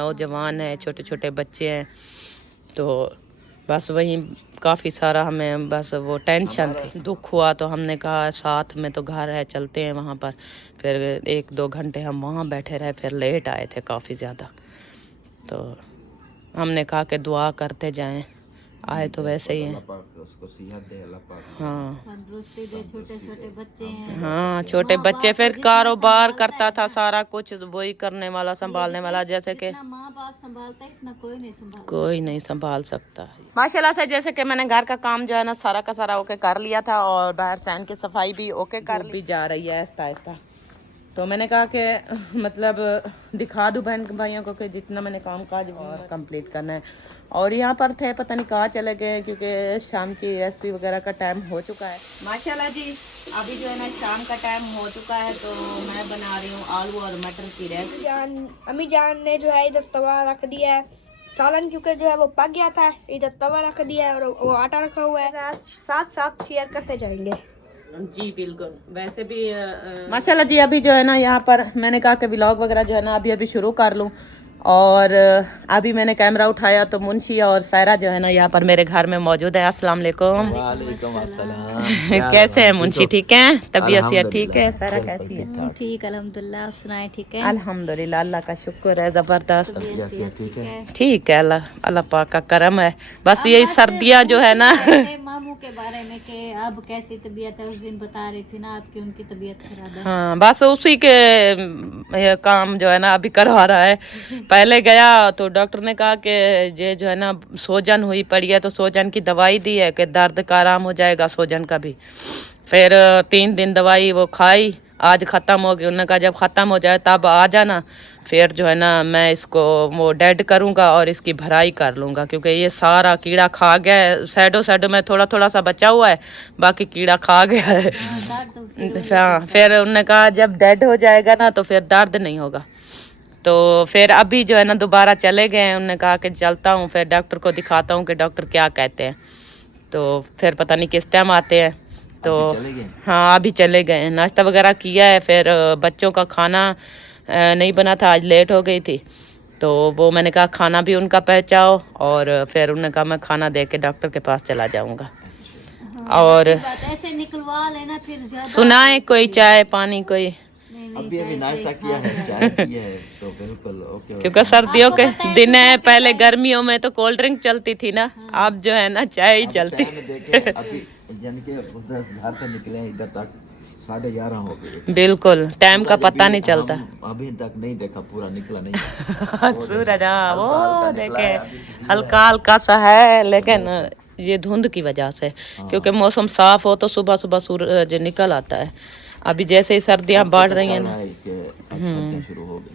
نوجوان ہیں, چھوٹے چھوٹے بچے ہیں, تو بس وہیں کافی سارا ہمیں بس وہ ٹینشن تھی. دکھ ہوا تو ہم نے کہا ساتھ میں تو گھر ہے, چلتے ہیں وہاں پر. پھر 1-2 گھنٹے ہم وہاں بیٹھے رہے, پھر لیٹ آئے تھے کافی زیادہ. تو ہم نے کہا کہ دعا کرتے جائیں, آئے تو ویسے ہی ہیں. ہاں چھوٹے چھوٹے بچے ہیں. ہاں چھوٹے بچے, پھر کاروبار کرتا تھا سارا کچھ وہی کرنے والا, سنبھالنے والا, جیسے کہ ماں باپ سنبھالتا ہے اتنا کوئی نہیں سنبھالتا, کوئی نہیں سنبھال سکتا. ماشاءاللہ سے جیسے کہ میں نے گھر کا کام جو ہے نا سارا کا سارا اوکے کر لیا تھا, اور باہر سین کی صفائی بھی اوکے کر بھی جا رہی ہے آہستہ آہستہ. تو میں نے کہا کہ مطلب دکھا دوں بہن بھائیوں کو کہ جتنا میں نے کام کاج کمپلیٹ کرنا ہے. اور یہاں پر تھے پتہ نہیں کہاں چلے گئے ہیں, کیونکہ شام کی ریسپی وغیرہ کا ٹائم ہو چکا ہے. ماشاءاللہ جی ابھی جو ہے نا شام کا ٹائم ہو چکا ہے, تو میں بنا رہی ہوں آلو اور مٹر کی ریسپی. امی جان نے جو ہے ادھر توا رکھ دیا ہے سالن, کیونکہ جو ہے وہ پک گیا تھا, ادھر توا رکھ دیا ہے اور وہ آٹا رکھا ہوا ہے. ساتھ ساتھ شیئر کرتے جائیں گے. جی بالکل. ویسے بھی ماشاءاللہ جی ابھی جو ہے نا یہاں پر میں نے کہا کہ ولاگ وغیرہ جو ہے نا ابھی شروع کر لوں, اور ابھی میں نے کیمرہ اٹھایا تو منشی اور سائرہ جو ہے نا یہاں پر میرے گھر میں موجود ہے. السلام علیکم. وعلیکم السلام. کیسے ہیں منشی, ٹھیک ہیں؟ طبیعت صحت ٹھیک ہے؟ سائرہ کیسی ہے؟ ٹھیک الحمدللہ, آپ سنائیں ٹھیک ہے؟ الحمدللہ اللہ کا شکر ہے, زبردست. ٹھیک ہے. ٹھیک ہے, اللہ پاک کا کرم ہے. بس یہی سردیاں جو ہے نا ماموں کے بارے میں کہ اب کیسی طبیعت ہے, اس دن بتا رہی تھی نا آپ کی ان کی طبیعت خراب ہے. ہاں بس اسی کے کام جو ہے نا ابھی کروا رہا ہے. پہلے گیا تو ڈاکٹر نے کہا کہ یہ جو ہے نا سوجن ہوئی پڑی ہے, تو سوجن کی دوائی دی ہے کہ درد کا آرام ہو جائے گا سوجن کا بھی. پھر 3 دن دوائی وہ کھائی, آج ختم ہو گئی. انہوں نے کہا جب ختم ہو جائے تب آ جانا, پھر جو ہے نا میں اس کو وہ ڈیڈ کروں گا اور اس کی بھرائی کر لوں گا, کیونکہ یہ سارا کیڑا کھا گیا ہے. سائڈوں میں تھوڑا سا بچا ہوا ہے, باقی کیڑا کھا گیا ہے. پھر انہوں نے کہا جب ڈیڈ ہو جائے گا نا تو پھر درد نہیں ہوگا. تو پھر ابھی جو ہے نا دوبارہ چلے گئے ہیں. انہوں نے کہا کہ چلتا ہوں پھر ڈاکٹر کو دکھاتا ہوں کہ ڈاکٹر کیا کہتے ہیں. تو پھر پتہ نہیں کس ٹائم آتے ہیں. تو ہاں ابھی چلے گئے ہیں, ناشتہ وغیرہ کیا ہے. پھر بچوں کا کھانا نہیں بنا تھا, آج لیٹ ہو گئی تھی, تو وہ میں نے کہا کھانا بھی ان کا پہنچاؤ, اور پھر انہوں نے کہا میں کھانا دے کے ڈاکٹر کے پاس چلا جاؤں گا. اور ایسے نکلوا لینا پھر زیادہ سنائیں کوئی چائے پانی کوئی, ابھی ناشتہ کیا ہے, چائے پی ہے, تو بالکل اوکے. کیونکہ سردیوں کے دن ہیں, پہلے گرمیوں میں تو کولڈ ڈرنک چلتی تھی نا, اب جو ہے نا چائے ہی چلتی. دیکھیں ابھی یعنی کہ ادھر گھر سے نکلے ادھر تک 11:30 ہو گئے. بالکل ٹائم کا پتہ نہیں چلتا. ابھی تک نہیں دیکھا, پورا نکلا نہیں سورج, ہاں وہ دیکھے ہلکا ہلکا سا ہے, لیکن یہ دھند کی وجہ سے, کیونکہ موسم صاف ہو تو صبح سورج نکل آتا ہے. ابھی جیسے ہی سردیاں بڑھ رہی ہیں نا,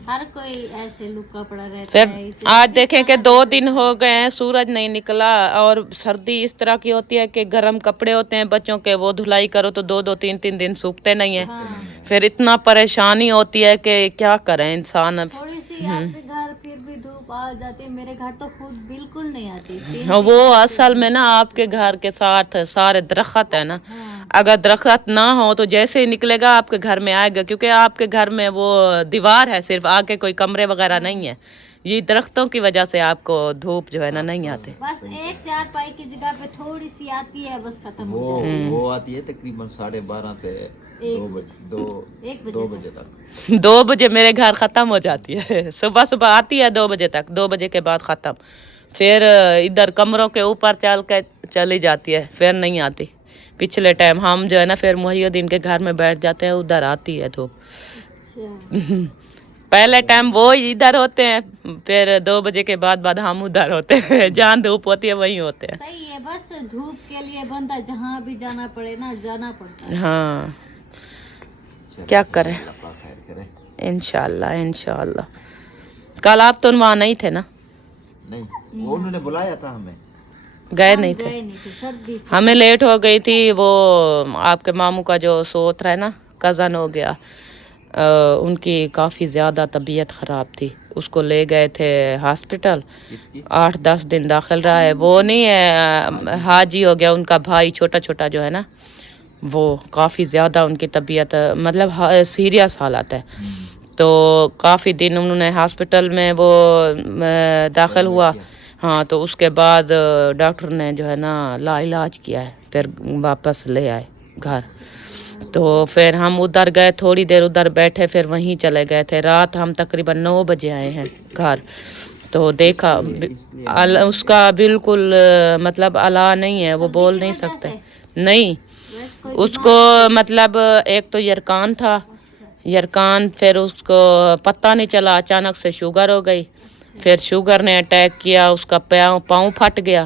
ہر کوئی ایسے لکا پڑا رہتا پھر ہے. آج دیکھیں کہ 2 دن ہو گئے ہیں سورج نہیں نکلا. اور سردی اس طرح کی ہوتی ہے کہ گرم کپڑے ہوتے ہیں بچوں کے, وہ دھلائی کرو تو 2 3 دن سوکھتے نہیں ہیں. پھر اتنا پریشانی ہوتی ہے کہ کیا کریں انسان. تھوڑی سی آپ کے گھر پھر بھی دھوپ آ جاتی ہے, میرے گھر تو خود بالکل نہیں آتی. وہ اصل میں نا آپ کے گھر کے ساتھ سارے درخت ہے نا, اگر درخت نہ ہو تو جیسے ہی نکلے گا آپ کے گھر میں آئے گا, کیونکہ آپ کے گھر میں وہ دیوار ہے صرف, آگے کوئی کمرے وغیرہ نہیں ہے. یہ درختوں کی وجہ سے آپ کو دھوپ جو ہے نا نہیں آتے. بس 1 4 کی جگہ پہ تھوڑی سی آتی ہے, بس ختم ہو جاتی ہے. وہ آتی ہے تقریباً 12:30 سے 2 بجے تک. 2 بجے میرے گھر ختم ہو جاتی ہے. صبح آتی ہے 2 بجے تک, 2 بجے کے بعد ختم. پھر ادھر کمروں کے اوپر چل کے چلی جاتی ہے, پھر نہیں آتی. پچھلے ٹائم ہم جو ہے نا پھر محی الدین کے گھر میں بیٹھ جاتے ہیں, ادھر آتی ہے دھوپ. پہلے ٹائم وہ ادھر ہوتے ہیں, پھر 2 بجے کے بعد ہم ادھر ہوتے ہیں, جہاں دھوپ ہوتی ہے وہیں ہوتے ہیں. صحیح ہے, بس دھوپ کے لیے بندہ جہاں بھی جانا پڑے نا جانا پڑتا ہے. ہاں کیا کریں, انشاءاللہ. کل آپ تو وہاں نہیں تھے نا؟ نہیں, وہ انہوں نے بلایا تھا, ہمیں گئے نہیں تھے. ہمیں لیٹ ہو گئی تھی. وہ آپ کے ماموں کا جو سوترا ہے نا, کزن ہو گیا, ان کی کافی زیادہ طبیعت خراب تھی. اس کو لے گئے تھے ہاسپٹل, 8-10 دن داخل رہا ہے. وہ نہیں ہے حاجی ہو گیا, ان کا بھائی چھوٹا جو ہے نا, وہ کافی زیادہ ان کی طبیعت مطلب سیریس حالت ہے. تو کافی دن انہوں نے ہاسپٹل میں وہ داخل ہوا. ہاں تو اس کے بعد ڈاکٹر نے جو ہے نا لا علاج کیا ہے، پھر واپس لے آئے گھر. تو پھر ہم ادھر گئے، تھوڑی دیر ادھر بیٹھے، پھر وہیں چلے گئے تھے. رات ہم تقریباً 9 بجے آئے ہیں گھر. تو دیکھا اس کا بالکل مطلب الا نہیں ہے، وہ بول نہیں سکتے. نہیں، اس کو مطلب ایک تو یرکان تھا، یرکان، پھر اس کو پتہ نہیں چلا، اچانک سے شوگر ہو گئی. پھر شوگر نے اٹیک کیا، اس کا پاؤں پھٹ گیا.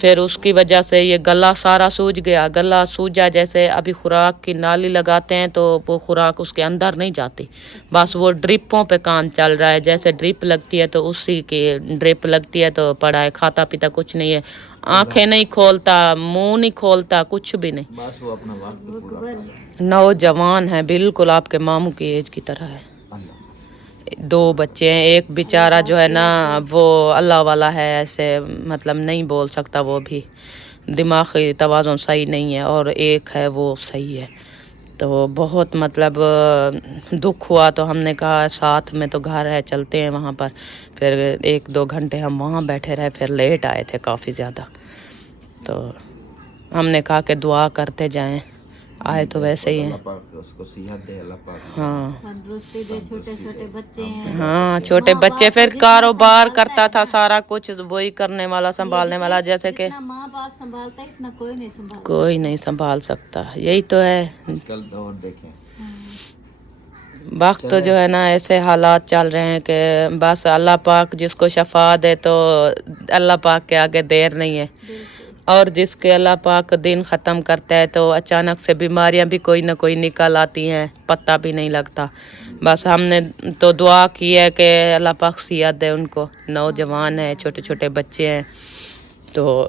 پھر اس کی وجہ سے یہ گلا سارا سوج گیا. گلا سوجا جیسے ابھی خوراک کی نالی لگاتے ہیں تو وہ خوراک اس کے اندر نہیں جاتی، بس وہ ڈرپوں پہ کام چل رہا ہے. جیسے ڈرپ لگتی ہے تو اسی کی ڈرپ لگتی ہے تو پڑا ہے، کھاتا پیتا کچھ نہیں ہے، آنکھیں نہیں کھولتا، منہ نہیں کھولتا، کچھ بھی نہیں. بس وہ اپنا وقت پورا کر رہا ہے. نوجوان ہے، بالکل آپ کے ماموں کی ایج کی طرح ہے. 2 بچے ہیں، ایک بیچارہ جو ہے نا وہ اللہ والا ہے، ایسے مطلب نہیں بول سکتا، وہ بھی دماغی توازن صحیح نہیں ہے، اور ایک ہے وہ صحیح ہے. تو بہت مطلب دکھ ہوا. تو ہم نے کہا ساتھ میں تو گھر ہے، چلتے ہیں وہاں پر. پھر 1-2 گھنٹے ہم وہاں بیٹھے رہے، پھر لیٹ آئے تھے کافی زیادہ. تو ہم نے کہا کہ دعا کرتے جائیں، آئے تو ویسے ہی ہیں. اللہ پاک اس کو صحت دے، اللہ پاک ہاں تندرستی دے. چھوٹے چھوٹے بچے ہیں. ہاں، چھوٹے بچے، پھر کاروبار کرتا تھا سارا کچھ، وہی کرنے والا، سنبھالنے والا. جیسے کہ اتنا ماں باپ سنبھالتا ہے اتنا کوئی نہیں سنبھالتا. کوئی نہیں سنبھال سکتا. یہی تو ہے، آج کل دور دیکھیں. وقت جو ہے نا ایسے حالات چل رہے ہیں کہ بس اللہ پاک جس کو شفا دے تو اللہ پاک کے آگے دیر نہیں ہے. اور جس کے اللہ پاک دن ختم کرتا ہے تو اچانک سے بیماریاں بھی کوئی نہ کوئی نکل آتی ہیں، پتہ بھی نہیں لگتا. بس ہم نے تو دعا کی ہے کہ اللہ پاک صحت دے ان کو. نوجوان ہیں، چھوٹے چھوٹے بچے ہیں، تو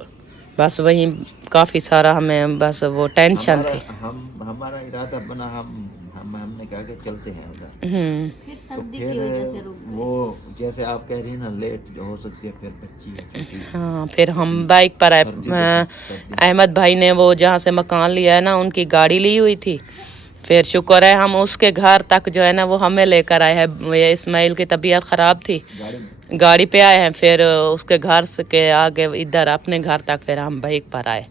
بس وہیں کافی سارا ہمیں بس وہ ٹینشن تھی. ہمارا ارادہ بنا، ہم نے کہا کہ چلتے ہیں ادھر. پھر تو سردی کی پھر وجہ سے رک گئے. وہ جیسے آپ کہہ رہی ہیں نا لیٹ ہو سکتی ہے، پھر بچی ہے چھوٹی. ہاں، پھر ہم بائک پر آئے. احمد بھائی نے وہ جہاں سے مکان لیا ہے نا، ان کی گاڑی لی ہوئی تھی. پھر شکر ہے ہم اس کے گھر تک جو ہے نا وہ ہمیں لے کر آئے ہیں. یہ اسماعیل کی طبیعت خراب تھی، گاڑی پہ آئے ہیں. پھر اس کے گھر کے آگے ادھر اپنے گھر تک پھر ہم بائک پر آئے.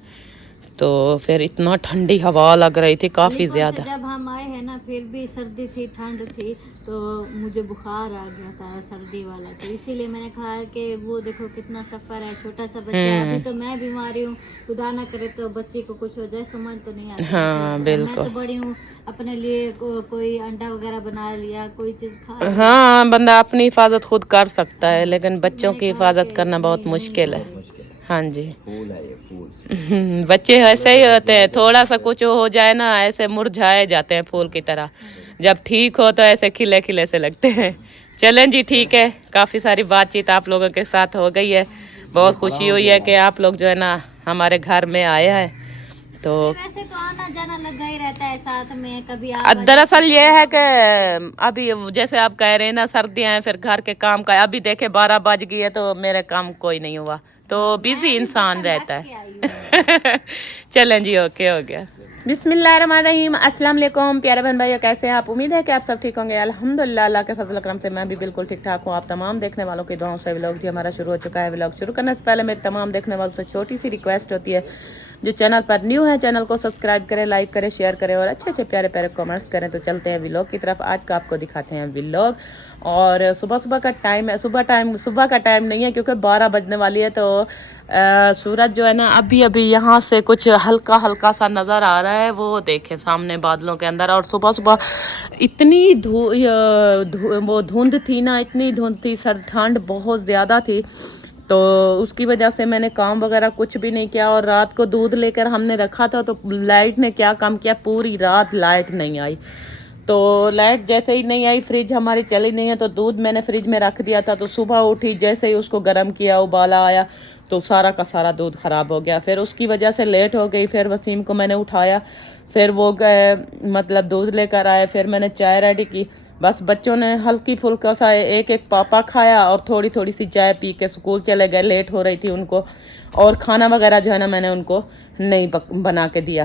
تو پھر اتنا ٹھنڈی ہوا لگ رہی تھی کافی زیادہ. جب ہم آئے ہیں نا پھر بھی سردی تھی، ٹھنڈ تھی، تو مجھے بخار آ گیا تھا سردی والا. تو اسی لیے میں نے کہا کہ وہ دیکھو کتنا سفر ہے، چھوٹا سا بچہ. ابھی تو میں بیماری ہوں، خدا نہ کرے تو بچے کو کچھ ہو جائے، سمجھ تو نہیں آتی. ہاں بالکل. میں تو بڑی ہوں، اپنے لیے کوئی انڈا وغیرہ بنا لیا، کوئی چیز کھا لیا. ہاں، بندہ اپنی حفاظت خود کر سکتا ہے، لیکن بچوں کی حفاظت کرنا بہت مشکل ہے. ہاں جی، پھول ہے یہ پھول. بچے ایسے ہی ہوتے ہیں، تھوڑا سا کچھ ہو جائے نا ایسے مرجھائے جاتے ہیں پھول کی طرح. جب ٹھیک ہو تو ایسے کھلے کھلے سے لگتے ہیں. چلیں جی، ٹھیک ہے، کافی ساری بات چیت آپ لوگوں کے ساتھ ہو گئی ہے. بہت خوشی ہوئی ہے کہ آپ لوگ جو ہے نا ہمارے گھر میں آئے ہیں. تو ویسے تو آنا جانا لگا ہی رہتا ہے ساتھ میں، کبھی دراصل یہ ہے کہ ابھی جیسے آپ کہہ رہے ہیں نا سردیاں ہیں، پھر گھر کے کام کا ابھی دیکھے 12 بج گئی ہے تو میرے کام کوئی نہیں ہوا. تو بزی انسان رہتا ہے. چلیں جی، اوکے، ہو گیا. بسم اللہ الرحمن الرحیم. السلام علیکم پیارے بہن بھائیو، کیسے ہیں آپ؟ امید ہے کہ آپ سب ٹھیک ہوں گے. الحمدللہ، اللہ کے فضل و کرم سے میں بھی بالکل ٹھیک ٹھاک ہوں. آپ تمام دیکھنے والوں کی دعاؤں سے ولاگ جی ہمارا شروع ہو چکا ہے. ولاگ شروع کرنے سے پہلے میری تمام دیکھنے والوں سے چھوٹی سی ریکویسٹ ہوتی ہے، جو چینل پر نیو ہے چینل کو سبسکرائب کریں، لائک کریں، شیئر کریں اور اچھے اچھے پیارے پیارے کامنٹس کریں. تو چلتے ہیں ولاگ کی طرف. آج کا آپ کو دکھاتے ہیں ولاگ. اور صبح کا ٹائم ہے، صبح کا ٹائم نہیں ہے کیونکہ 12 بجنے والی ہے. تو سورج جو ہے نا ابھی یہاں سے کچھ ہلکا ہلکا سا نظر آ رہا ہے، وہ دیکھیں سامنے بادلوں کے اندر. اور صبح اتنی وہ دھند تھی نا، اتنی دھند تھی، ٹھنڈ بہت زیادہ تھی. تو اس کی وجہ سے میں نے کام وغیرہ کچھ بھی نہیں کیا. اور رات کو دودھ لے کر ہم نے رکھا تھا تو لائٹ نے کیا کام کیا، پوری رات لائٹ نہیں آئی. تو لائٹ جیسے ہی نہیں آئی، فریج ہماری چلی نہیں ہے، تو دودھ میں نے فریج میں رکھ دیا تھا. تو صبح اٹھی، جیسے ہی اس کو گرم کیا، ابالا آیا تو سارا کا سارا دودھ خراب ہو گیا. پھر اس کی وجہ سے لیٹ ہو گئی. پھر وسیم کو میں نے اٹھایا، پھر وہ گئے مطلب دودھ لے کر آئے. پھر میں نے چائے ریڈی کی. بس بچوں نے ہلکی پھلکا سا ایک پاپا کھایا اور تھوڑی سی چائے پی کے اسکول چلے گئے. لیٹ ہو رہی تھی ان کو، اور کھانا وغیرہ جو ہے نا میں نے ان کو نہیں بنا کے دیا.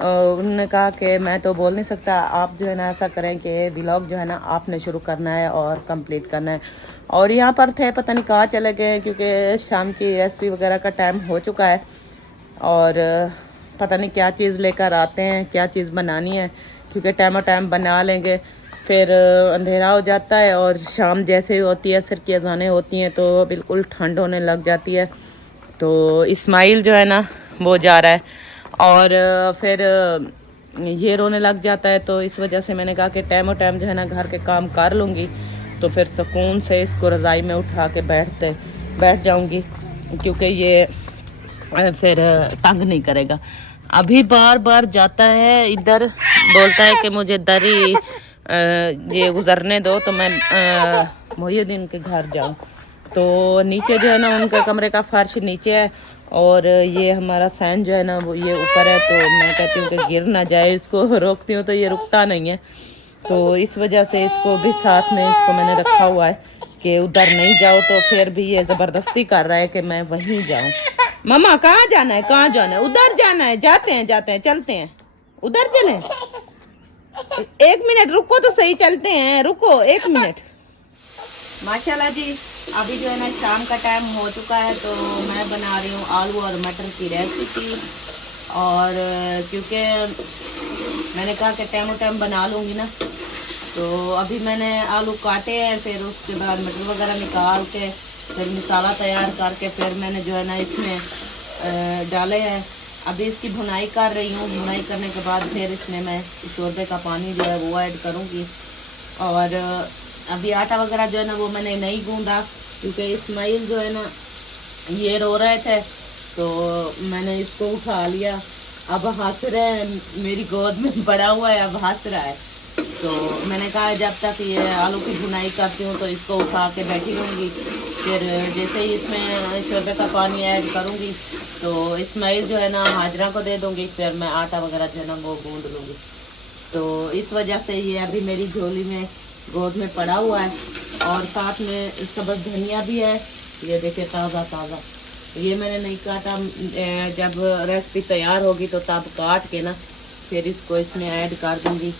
انہوں نے کہا کہ میں تو بول نہیں سکتا, آپ جو ہے نا ایسا کریں کہ ولاگ جو ہے نا آپ نے شروع کرنا ہے اور کمپلیٹ کرنا ہے. اور یہاں پر تھے, پتہ نہیں کہاں چلے گئے ہیں کیونکہ شام کی ریسپی وغیرہ کا ٹائم ہو چکا ہے, اور پتہ نہیں کیا چیز لے کر آتے ہیں, کیا چیز بنانی ہے, کیونکہ ٹائم بنا لیں گے پھر اندھیرا ہو جاتا ہے, اور شام جیسے ہی ہوتی ہے عصر کی اذانیں ہوتی ہیں تو بالکل ٹھنڈ ہونے لگ جاتی ہے. تو اسماعیل جو ہے نا وہ جا رہا ہے, اور پھر یہ رونے لگ جاتا ہے, تو اس وجہ سے میں نے کہا کہ ٹائم جو ہے نا گھر کے کام کر لوں گی تو پھر سکون سے اس کو رضائی میں اٹھا کے بیٹھ جاؤں گی, کیونکہ یہ پھر تنگ نہیں کرے گا. ابھی بار جاتا ہے ادھر, بولتا ہے کہ مجھے دری یہ گزرنے دو تو میں محی الدین کے گھر جاؤں. تو نیچے جو ہے نا ان کے کمرے کا فرش نیچے ہے, اور یہ ہمارا سین جو ہے نا وہ یہ اوپر ہے, تو میں کہتی ہوں کہ گر نہ جائے, اس کو روکتی ہوں تو یہ رکتا نہیں ہے, تو اس وجہ سے اس کو بھی ساتھ میں اس کو میں نے رکھا ہوا ہے کہ ادھر نہیں جاؤ, تو پھر بھی یہ زبردستی کر رہا ہے کہ میں وہیں جاؤں. ماما کہاں جانا ہے, ادھر جانا ہے, جاتے ہیں چلتے ہیں, ادھر چلیں, 1 منٹ رکو تو صحیح, چلتے ہیں, رکو 1 منٹ. ماشاءاللہ جی, ابھی جو ہے نا شام کا ٹائم ہو چکا ہے, تو میں بنا رہی ہوں آلو اور مٹر کی ریسیپی. اور کیونکہ میں نے کہا کہ ٹائم بنا لوں گی نا, تو ابھی میں نے آلو کاٹے ہیں, پھر اس کے بعد مٹر وغیرہ نکال کے پھر مسالہ تیار کر کے پھر میں نے جو ہے نا اس میں ڈالے ہیں. ابھی اس کی بھنائی کر رہی ہوں, بھنائی کرنے کے بعد پھر اس میں شوربے کا پانی جو ہے وہ ایڈ کروں گی. اور ابھی آٹا وغیرہ جو ہے نا وہ میں نے نہیں گوندا, کیونکہ اسماعیل جو ہے نا یہ رو رہے تھے, تو میں نے اس کو اٹھا لیا. اب ہنس رہے ہیں, میری گود میں پڑا ہوا ہے, اب ہنس رہا ہے. تو میں نے کہا جب تک یہ آلو کی بھنائی کرتی ہوں تو اس کو اٹھا کے بیٹھی رہوں گی, پھر جیسے ہی اس میں شوربے کا پانی ایڈ کروں گی تو اسماعیل جو ہے نا ہاجرہ کو دے دوں گی, پھر میں آٹا وغیرہ جو ہے نا وہ گوندھ لوں گی. تو اس وجہ سے یہ ابھی میری جھولی میں گود میں پڑا ہوا ہے, اور ساتھ میں سبز دھنیا بھی ہے, یہ دیکھیں تازہ. یہ میں نے نہیں کاٹا, جب ریسپی تیار ہوگی تو تب کاٹ کے نا پھر اس کو اس میں ایڈ کر دوں گی,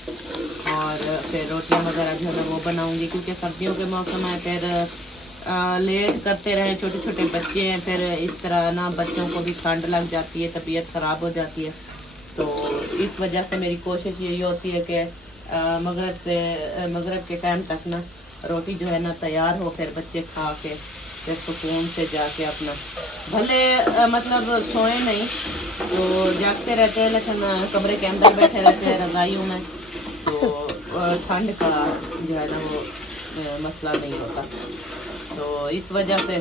اور پھر روٹیاں وغیرہ جو ہے نا وہ بناؤں گی, کیونکہ سردیوں کے موسم ہے, پھر لیٹ کرتے رہیں, چھوٹے بچے ہیں, پھر اس طرح نا بچوں کو بھی ٹھنڈ لگ جاتی ہے, طبیعت خراب ہو جاتی ہے. تو اس وجہ سے میری کوشش یہی ہوتی ہے کہ مغرب کے ٹائم تک نا روٹی جو ہے نا تیار ہو, پھر بچے کھا کے پھر سکون سے جا کے اپنا بھلے مطلب سوئیں نہیں تو جاگتے رہتے ہیں, لیکن کمرے کے اندر بیٹھے رہتے ہیں رضائیوں میں, تو ٹھنڈ کا جو ہے نا وہ مسئلہ نہیں ہوتا. تو اس وجہ سے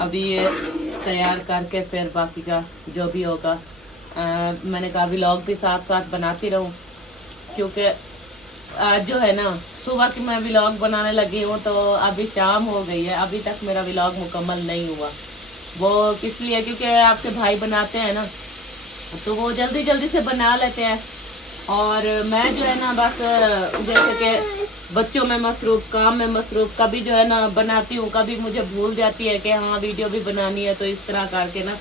ابھی یہ تیار کر کے پھر باقی کا جو بھی ہوگا میں نے کہا ولاگ بھی ساتھ بناتی رہوں, کیونکہ آج جو ہے نا صبح کی میں ولاگ بنانے لگی ہوں تو ابھی شام ہو گئی ہے, ابھی تک میرا ولاگ مکمل نہیں ہوا. وہ کس لیے, کیونکہ آپ کے بھائی بناتے ہیں نا تو وہ جلدی سے بنا لیتے ہیں, اور میں جو ہے نا بس جیسے کہ بچوں میں مصروف, کام میں مصروف, کبھی جو ہے نا بناتی ہوں, کبھی مجھے بھول جاتی ہے کہ ہاں ویڈیو بھی بنانی ہے, تو اس طرح کر کے نا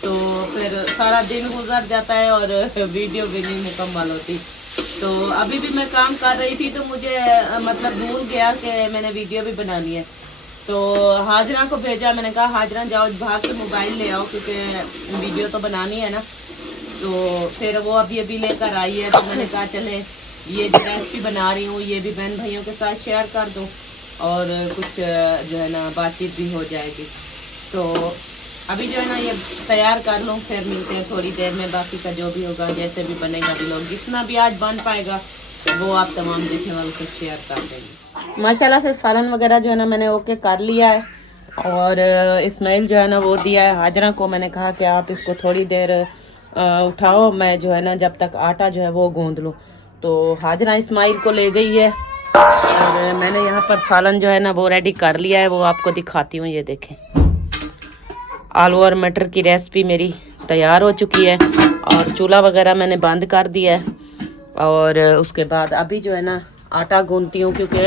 تو پھر سارا دن گزر جاتا ہے اور ویڈیو بھی نہیں مکمل ہوتی. تو ابھی بھی میں کام کر رہی تھی تو مجھے مطلب بھول گیا کہ میں نے ویڈیو بھی بنانی ہے. تو حاجرہ کو بھیجا, میں نے کہا حاجرہ جاؤ بھاگ کے موبائل لے آؤ, کیونکہ ویڈیو تو بنانی ہے نا. تو پھر وہ ابھی لے کر آئی ہے, تو میں نے کہا چلے یہ جو ریسپی بنا رہی ہوں یہ بھی بہن بھائیوں کے ساتھ شیئر کر دوں, اور کچھ جو ہے نا بات چیت بھی ہو جائے گی. تو ابھی جو ہے نا یہ تیار کر لوں, پھر ملتے ہیں تھوڑی دیر میں, باقی کا جو بھی ہوگا جیسے بھی بنے گا ولاگ, جتنا بھی آج بن پائے گا وہ آپ تمام دیکھنے والوں سے شیئر کر دیں گے. ماشاءاللہ سے سالن وغیرہ جو ہے نا میں نے اوکے کر لیا ہے, اور اسماعیل جو ہے نا وہ دیا ہے حاجرہ کو. میں نے کہا کہ آپ اس کو تھوڑی دیر اٹھاؤ, میں جو ہے نا جب تک آٹا جو ہے وہ گوندھ لوں. تو حاجرہ اسماعیل کو لے گئی ہے, اور میں نے یہاں پر سالن جو ہے نا وہ ریڈی کر لیا ہے, وہ آپ کو دکھاتی ہوں. یہ دیکھیں آلو اور مٹر کی ریسپی میری تیار ہو چکی ہے, اور چولہا وغیرہ میں نے بند کر دیا ہے. اور اس کے بعد ابھی جو ہے نا آٹا گوندتی ہوں, کیونکہ